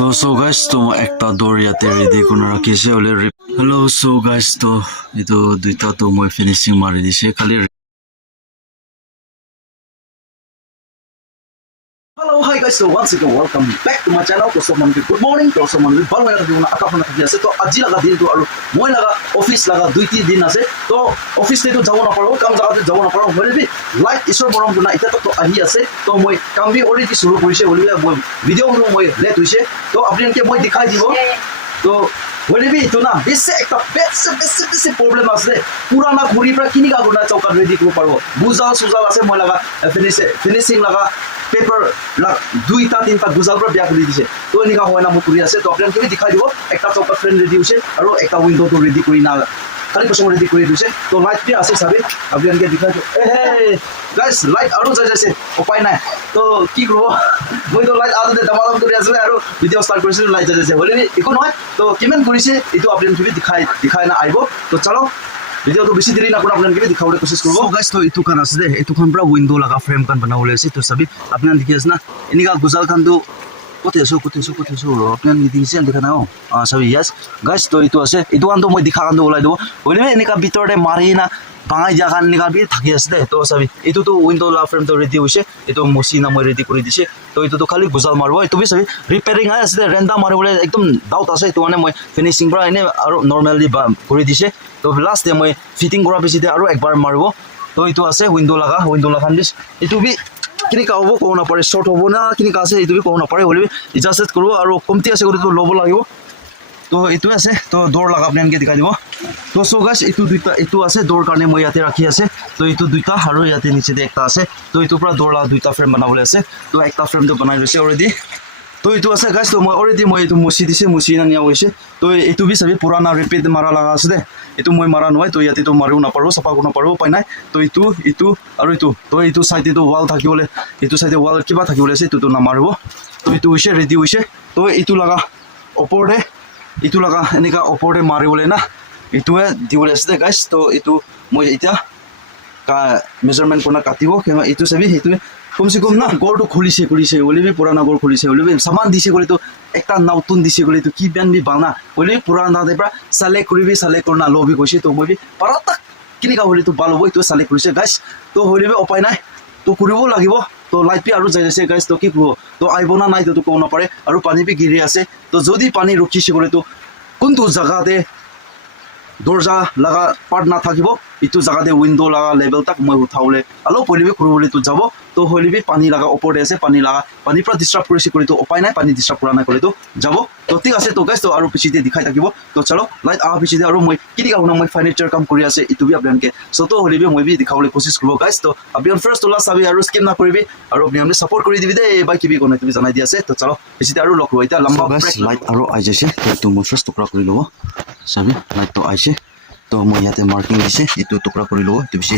तो so guys तो एकता door yate ready kuna rakhise ole hello so guys to etu duita to moi finishing mari dise khali Hello, hi guys. So once again, welcome back to my channel. To someone good morning. To someone bal mai na akap na kya ase. To aji laga din to aru moi laga office laga 2-3 din ase. To office te to jabo na paro, kam jaga te jabo na paro. Hore bi light isor borom guna ita to ahi ase. To moi kam bi already shuru korise boli moi video moi let hoise. To apni ke moi dikhai dibo. To hore bi to na bese ekta bese problem ase. Purana khuri pra kini ka guna chauka ready ko paro. Buzal suzal ase moi laga finishing laga paper la 2-3 guzal pra bia kuri dise to enika hoina mo kuri ase to apnan ke dikhai dibo ekta chauka frame ready hoise aro ekta window to ready kuri na khali person ready kuri dise to light bi ase sabe apnan ke dikhai hey guys light aro jai jase upai nai to ki kro moi to light ado de damadam kuri ase aro video start korise light jai jase hole iko noy to kimen korise etu apnan ke dikhai na aibo to chalo video to bisi diri na kuna apnan ke dikhawle koshish korbo so guys to itu kan ase de itu kan pra window laga frame kan banawle ase to sabi apnan dikhi ase na enika guzal kan to kote so apnan dikhi ase dekha na sabi yes guys to itu ase itu kan to moi dikha kan to ulai do hole enika bitor de mari na bangai jaga enika bi thaki ase de to sabi itu to window la frame to ready hoise itu mosi na moi ready kori dise to itu to khali guzal marbo itu bi sabi repairing ase de renda maribole ekdom doubt ase itu ane moi finishing pra ene aro normally kori dise to last time moi fitting kora bisi de aro ekbar marbo to itu ase window laga dis itu bi kini ka hobo ko na pare short hobo na kini ka ase itu bi ko na pare hole ijazat korbo aro komti ase kori to lobo lagibo to itu ase to door laga apnan ke dikhai dibo to so guys itu duita itu ase door karne moi yate rakhi ase to itu duita aro yate niche de ekta ase to itu pra door la duita frame banabole ase to ekta frame to banai rese already to itu ase guys to moi already moi itu musi na nia hoise to itu bi sabi purana repeat mara laga ase de itu moi mara noi to yate to maru na paro sapa ko na paro pai nai to itu aro itu to itu side to wall thakibole itu side wall kiba thakibole ase itu to na marbo to itu hoise ready hoise to itu laga opor de itu laga enika opor de maribole na itu e diole ase guys to itu moi eta ka measurement kona katibo kema itu sabi itu कम से कम ना गोर तो खुलिसे बोले भी पुराना गोर खुलिसे बोले भी सामान दिसे बोले तो एकता नाउतुन दिसे बोले तो की बेन भी बाना बोले पुराना देबरा साले करना लोबी कोसे तो moi भी पाराता किनि का बोले तो बालो बोय तो साले करिसे गाइस तो होले भी उपाय নাই तो kuribo লাগিব तो लाइट भी आरो जाइसे गाइस तो की करो तो आइबो ना নাই तो को ना पारे आरो पानी भी गिरि আছে तो जदी पानी रुकिसे बोले तो कोनतो जगह दे दरजा लगा पार्ट ना থাকিবो इतु जगह दे विंडो लगा लेवल तक मैं उठावले आलो पहिले भी खुरबले तो जाबो तो होले भी पानी लगा ऊपर दे আছে पानी पर डिस्टर्ब কৰিছে কৰি তো উপায় নাই পানী ডিস্টাৰ্ব কৰা নাই কৰি তো যাবো তো ঠিক আছে তো গাইস তো আৰু পিছিতে দেখাই থাকিব তো চলো লাইট আ পিছিতে আৰু মই কিনি কাউনা মই ফাৰ্নিচাৰ কাম কৰি আছে ইটো বি আপোনানকে সো তো होले भी মই বি দেখাবলৈ কোशिশ কৰিব গাইস তো আপুনি ফাৰ্স্ট লাষ্ট চাবি আৰু স্কিপ না কৰিবি আৰু আপুনি সাপোৰ্ট কৰি দিবি দে বাই কিবি কোনে তুমি জানাই দি আছে তো চলো পিছিতে আৰু লক ৰইতা লম্বা ব্ৰেক লাইট আৰু আই যাইছে তো মই ফাৰ্স্ট টুকৰা কৰি লব চাবি লাইট তো আইছে तो मैं यहाँ मार्किंग दिसे ये टुकड़ा कर लो तो बेसि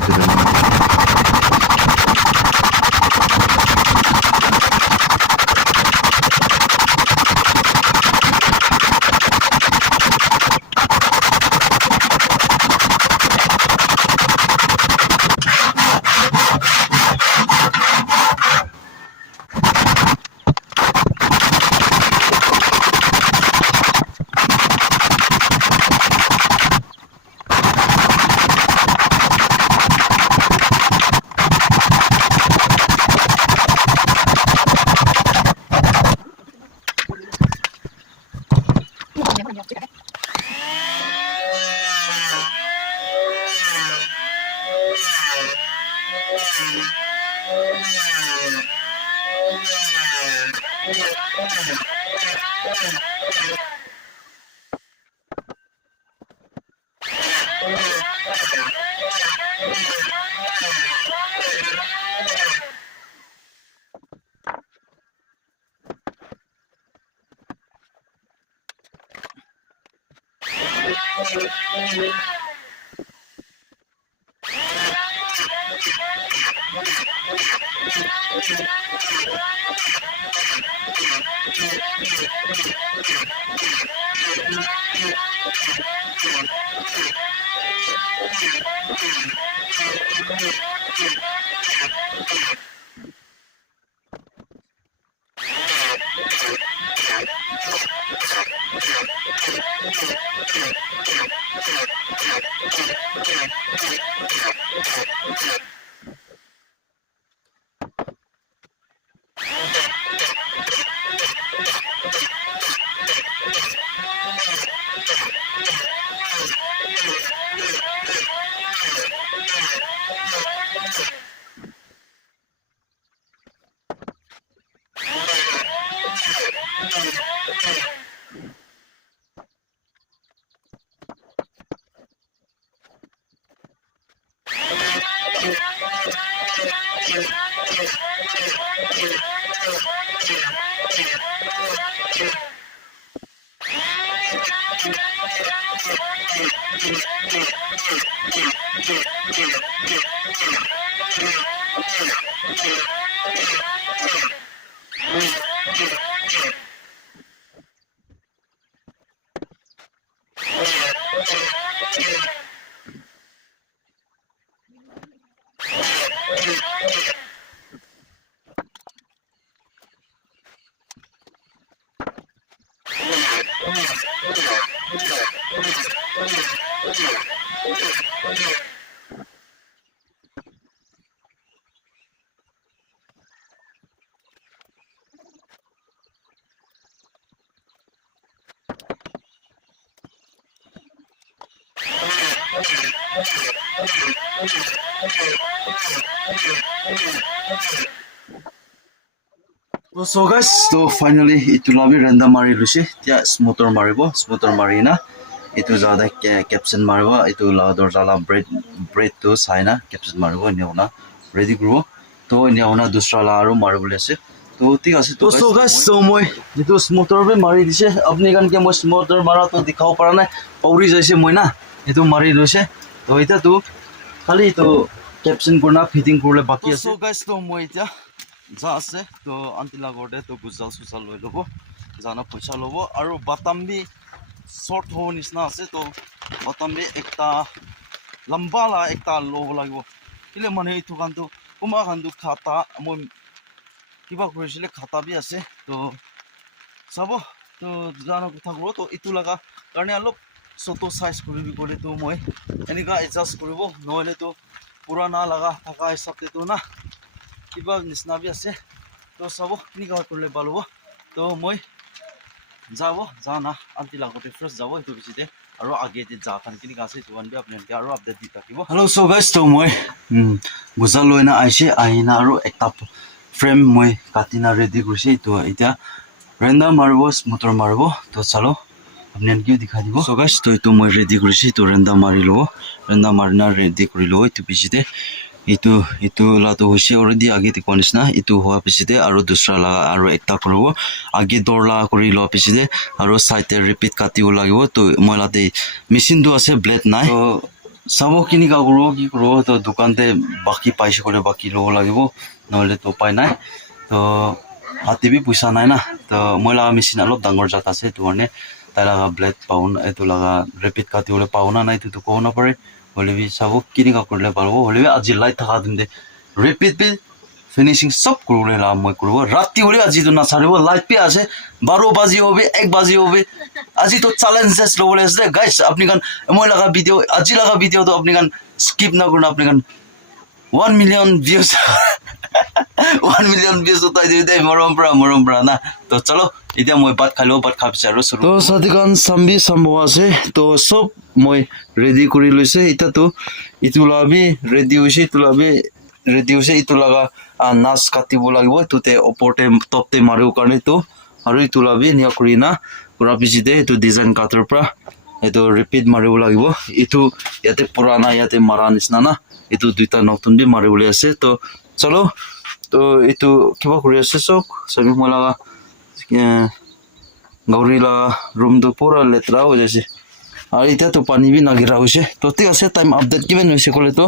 So guys, so finally itu labi renda mari lusi, dia smoother maribo, smoother marina. Itu zada caption maribo, itu la dorjala bread tu saina caption maribo ini ona ready grow. To ini ona dusra la aru maribo lese. To ठीक আছে তো so guys, so মই যেটো smoother be mari দিছে, আপনি গান কে মই smoother মারা তো দেখাও পারা নাই, পৌরি যাইছে মই না, এটো মারি লৈছে। তো এটা তো খালি তো caption করনা ফিটিং করলে বাকি আছে। So guys, তো মই এটা যা আছে তো আন্টিলা গড়ে তো গুজাল সুজাল লৈ ল'ব, জানা পইচা ল'ব আৰু বাটাম বি শৰ্ট হ'ব নিচিনা আছে। তো বাটাম বি একটা লম্বালা একটা ল'ব লাগিব, কিলে মানে এইটো কানটো কোমা কানটো খাতা মই কিবা কৰিছিলে, খাতা বি আছে। তো চাব তো জানা কথা ক'ব, তো এইটো লগা কাৰণে অলপ ছোট সাইজ কৰিবি ক'লে তো মই এনেকুৱা এডজাষ্ট কৰিব, নহ'লে তো পুৰানা লগা থকা হিচাপে তো না কিবা নিচিনা বি আছে। তো চাব কেনেকুৱা কৰিলে ভাল হ'ব। তো মই যাব না আন্টি লগতে ফাৰ্ষ্ট যাব এইটো পিছতে, আৰু আগেদি যা খান কেনেকুৱা আছে এইটো বি আপোনালোকে আৰু আপডেট দি থাকিব। হেল্ল' চ' গাইজ, তো মই বুজা লৈ না আহিনা আৰু একটা ফ্ৰেম মই কাটিনা ৰেডি কৰিছে। তো এতিয়া ৰেণ্ডাৰ মাৰিব, স্মুথৰ মাৰিব। তো চালো আপোনালোকেও দেখাই দিব। চ' গাইজ, তো এইটো মই ৰেডি কৰিছে, এইটো ৰেণ্ডাৰ মাৰি ল'ব, ৰেণ্ডাৰ মাৰিনা ৰেডি কৰি ল'ব। এইটো পিছতে itu lato hoise already age tikwa nisna, itu hoa pisite aru dusra laga aru ekta kuribo, age dor laga kuri lo pisite aru side te repeat katibo lagibo। to moi late machine du ase, blade nai। to sabo kini ka kuribo ki kuribo, to dukan te baki paise kore baki lo lagibo, নহলে to pai nai। to hati bi puisa nai na, to moi laga machine alop dangor jat ase, to ane tai laga blade pauna, etu laga repeat katibole pauna nai, to ko na pare। হলে B চাব কেনেকুৱা কৰিলে পাৰিব, হলে B আজি light থকা দিনতে repeat B finishing চব কৰিবলৈ লাভ মই কৰিব। ৰাতি হলে আজিতো নাচাৰিব, লাইট বি আছে, 12 বাজি হবে, 1 বাজি হবে। আজি তো চ্যালেঞ্জেস ল'বলৈ আছে গাইস। আপনি কান মই লগা ভিডিও, আজি লগা ভিডিও তো আপনি কান স্কিপ না করুন, আপনি কান 1 মিলিয়ন ভিউজ 1 মিলিয়ন ভিউজ উঠাই দিও দে, মৰম পৰা না। তো চলো এতিয়া মই ভাত খাই লওঁ, ভাত খাই পিছে আৰু তো সাদিকান চাম্বি চাম্বো আছে। তো সব মই ৰেডি কৰি লৈছে। এতিয়া তো ইটো লাবি ৰেডি হৈছে, ইটো লাবি ৰেডি হৈছে, ইটো লগা নাচ কাটিব লাগিব, ইটোতে ওপৰতে টপতে মাৰিব কাৰণে। তো আৰু ইটো লাবি নিয়া কৰি না কৰা পিছতে এইটো ডিজাইন কাটৰ পৰা এইটো ৰিপিট মাৰিব লাগিব। ইটো ইয়াতে পুৰানা ইয়াতে মাৰা নিচিনা না, এইটো দুইটা নতুন বি মাৰিবলৈ আছে। তো চলো, তো এইটো কিবা কৰি আছে চব চবি মই লগা গৌৰীলা ৰুমটো পুৰা লেতেৰা হৈ যাইছে, আৰু এতিয়াতো পানী বি নাগিৰা হৈছে। তো ঠিক আছে, টাইম আপডেট কিমান হৈছে ক'লে তো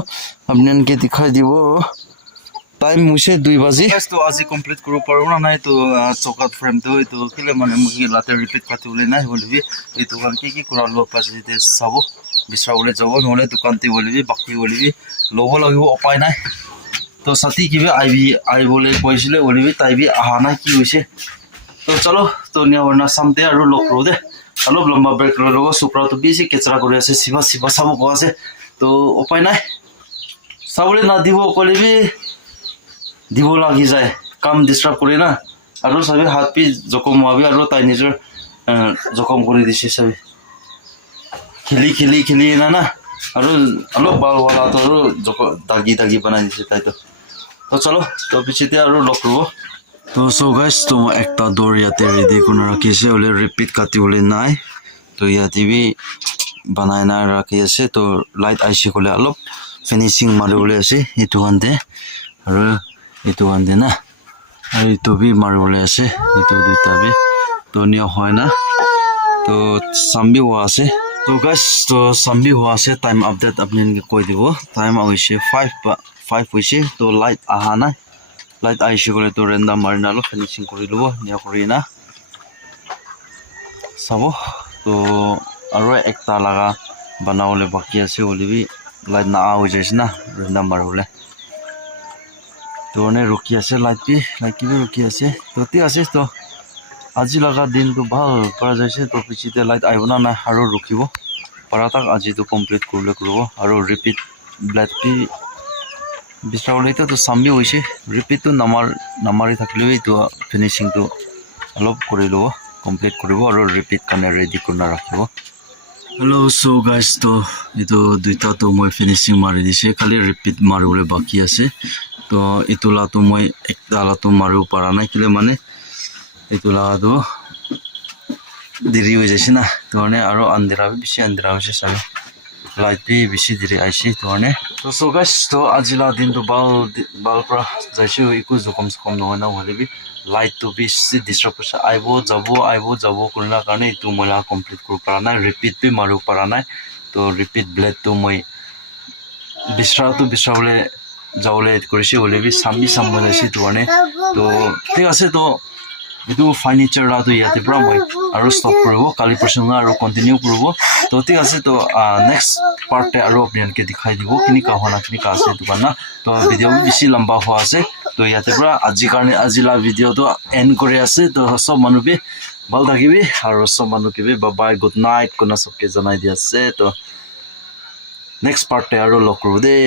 আপোনালোকে দেখাই দিব। টাইম হৈছে 2 বাজি। তো আজি কমপ্লিট কৰিব পাৰোঁ না নাই, তো চকাত ফ্ৰেমটো এইটো কেলে মানে মই লাতে ৰিপিট কাটিবলৈ নাই হ'লে এইটো কাৰণ কি কৰা ল'ব পাইছে চাব, বিচাৰবলৈ যাব, নহ'লে দোকানতে হ'লে বাকী হ'লে ল'ব লাগিব, উপায় নাই। তো ছাতি কিবা আহিবলৈ কৈছিলে হ'লে তাই বি অহা নাই, কি হৈছে তো চলো তো নিয়া বৰ্ণা সামতে আৰু লগ কৰো দে অলপ লম্বা ব্ৰেক লৈ লব সুপ্ৰা তো বেছি কেচৰা কৰি আছে সিবা সিবা চাব কৈ আছে তো উপায় নাই চাবলৈ না দিব কলিবি দিব লাগি যায় কাম ডিস্টার্ব কৰি না আৰু সবে হাত পি জখম হোৱাবি আৰু তাই নিজৰ জখম কৰি দিছে সবে খেলি না আৰু অলপ বাল वाला তো আৰু দাগি বনাই দিছে তাই তো চলো তো পিছতে আৰু লগ কৰিব তো সো গাইস তো একটা দৌৰ ইয়াতে ৰেডি কৰি ৰাখিছে ওলে ৰিপিট কাটিবলৈ নাই তো ইয়াতে বি বনাই না ৰাখি আছে তো লাইট আইছে কলে অলপ ফিনিশিং মাৰিবলৈ আছে এইটো কানতে আৰু এইটো কানতে না আৰু এইটো বি মাৰিবলৈ আছে এইটো দুটা বি তো নিয়া হয় না তো সামবি হোৱা আছে তো গাইস তো সামবি হোৱা আছে টাইম আপডেট আপোনালোকে কৈ দিব টাইম হৈছে 5 হৈছে তো লাইট আহা নাই লাইট আইছে কলে তো ৰেন্ডাম মাৰি নালো ফিনিশিং কৰি লব নিয়া কৰি না চাব তো আৰু একটা লাগা বনাবলৈ বাকি আছে ওলিবি লাইট না হৈ যাইছে না ৰেন্ডাম মাৰিবলৈ তো নে ৰখি আছে লাইট বি ৰখি আছে তো ঠিক আছে তো আজি লগা দিনটো ভাল পৰা যাইছে তো পিছতে লাইট আহিব না নাই আৰু ৰখিব পৰা তাক আজিটো কমপ্লিট কৰিব আৰু ৰিপিট ব্লেড বি বিচাৰলৈ তো সামবি হৈছে ৰিপিটটো নামাৰি থাকিলেও এইটো ফিনিচিংটো অলপ কৰি ল'ব কমপ্লিট কৰিব আৰু ৰিপিট কাৰণে ৰেডি কৰি ৰাখিব হেল্ল' সো গাইজ তো এইটো দুইটাতো মই ফিনিচিং মাৰি দিছে খালি ৰিপিট মাৰিবলৈ বাকী আছে তো এইটো লাটো মই একটা লাটো মাৰিব পৰা নাই কেলে মানে এইটো লাটো দেৰি হৈ যাইছে না তো মানে আৰু আন্ধাৰা বেছি আন্ধাৰা হৈছে চাগে লাইট বি বেছি দেৰি আহিছে তো মানে তো সো গাইজ তো আজিলা দিনটো বাল পৰা যাইছে একো জখম নহয় না হ'লে বি লাইটটো বেছি ডিষ্টাৰ্ব কৰিছে আহিব যাব কৰিনাৰ কাৰণে এইটো মই কমপ্লিট কৰিব পৰা নাই ৰিপিট বি মাৰিব পৰা নাই তো ৰিপিট ব্লেডটো মই বিচাৰবলৈ যাবলৈ কৰিছে হ'লে বি চাম যাইছে তো মানে তো ঠিক আছে তো এইটো ফাৰ্নিচাৰ লাটো ইয়াতে পৰা মই আৰু ষ্টপ কৰিব কালি পৰসিঙা আৰু কণ্টিনিউ কৰিব তো ঠিক আছে তো নেক্সট পাৰ্টে আৰু আপোনালোকে দেখাই দিব কেনেকুৱা হোৱা না কেনেকুৱা আছে দোকান না তো ভিডিঅ' বেছি লম্বা হোৱা আছে তো ইয়াতে পৰা আজিৰ কাৰণে আজিলা ভিডিঅ'টো এণ্ড কৰি আছে তো সব মানুহবি ভাল থাকিবি আৰু সব মানুহকে বাই গুড নাইট কোনা সবকে জনাই দি আছে তো নেক্সট পাৰ্টে আৰু লগ কৰোঁ দেই